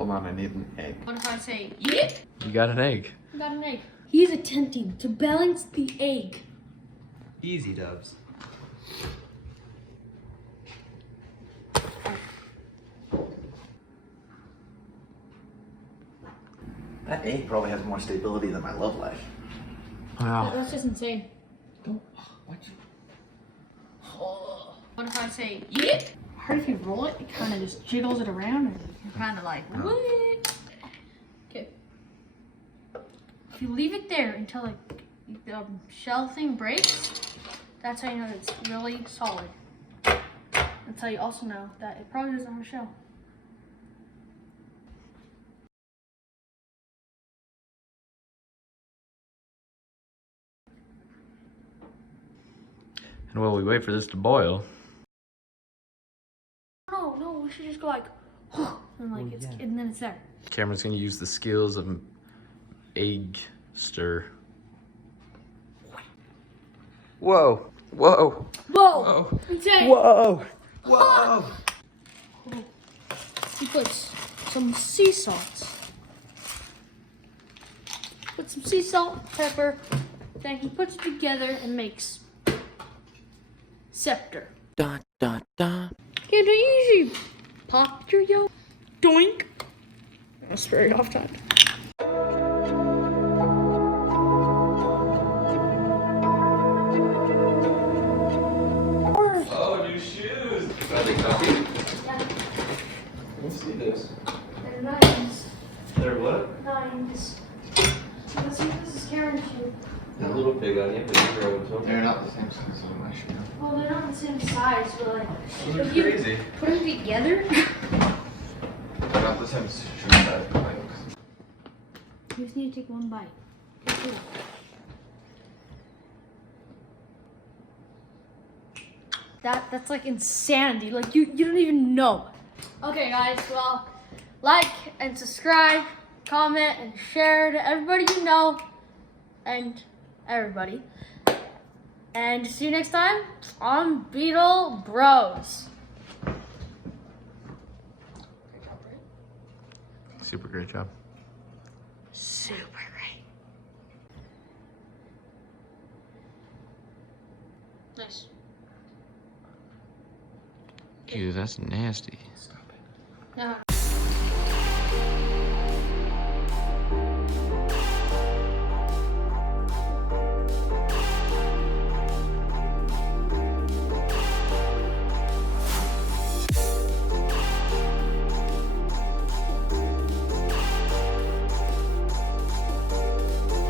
Hold on, I need an egg. What if I say, yeah? You got an egg. I got an egg. He's attempting to balance the egg. Easy, Dubs. That egg probably has more stability than my love life. Wow. That's just insane. Don't. Why'd you? What if I say, yeah? Hard if you roll it, it kind of just jiggles it around and you're kind of like, what? Okay. If you leave it there until like the shell thing breaks, that's how you know that it's really solid. That's how you also know that it probably doesn't have a shell. And while we wait for this to boil, No, we should just go like, and like and then it's there. Cameron's gonna use the skills of egg stir. Whoa! Whoa! Whoa! Insane! Whoa! Whoa! He puts some sea salt. Put some sea salt, pepper. Then he puts it together and makes scepter. Dun dun dun. Can't do easy. Pop your yolk. Doink. That's very off time. Oh, new shoes! Are they comfy? Yeah. Let's see this. They're nines. They're what? Nines. Let's see if this is Karen's shoe. They're a little big on you, but you grow into them. They're not the same size as my shoe. Well, they're not the same size, but like, They're if you crazy. put them together, They're not the same shoe size as mine. you just need to take one bite. Okay, that's like insanity. Like you don't even know. Okay, guys. Well, like and subscribe, comment and share to everybody you know, and everybody. And see you next time on Beetle Bros. Super great job. Super great. Nice. Ew, that's nasty. Stop it. Yeah.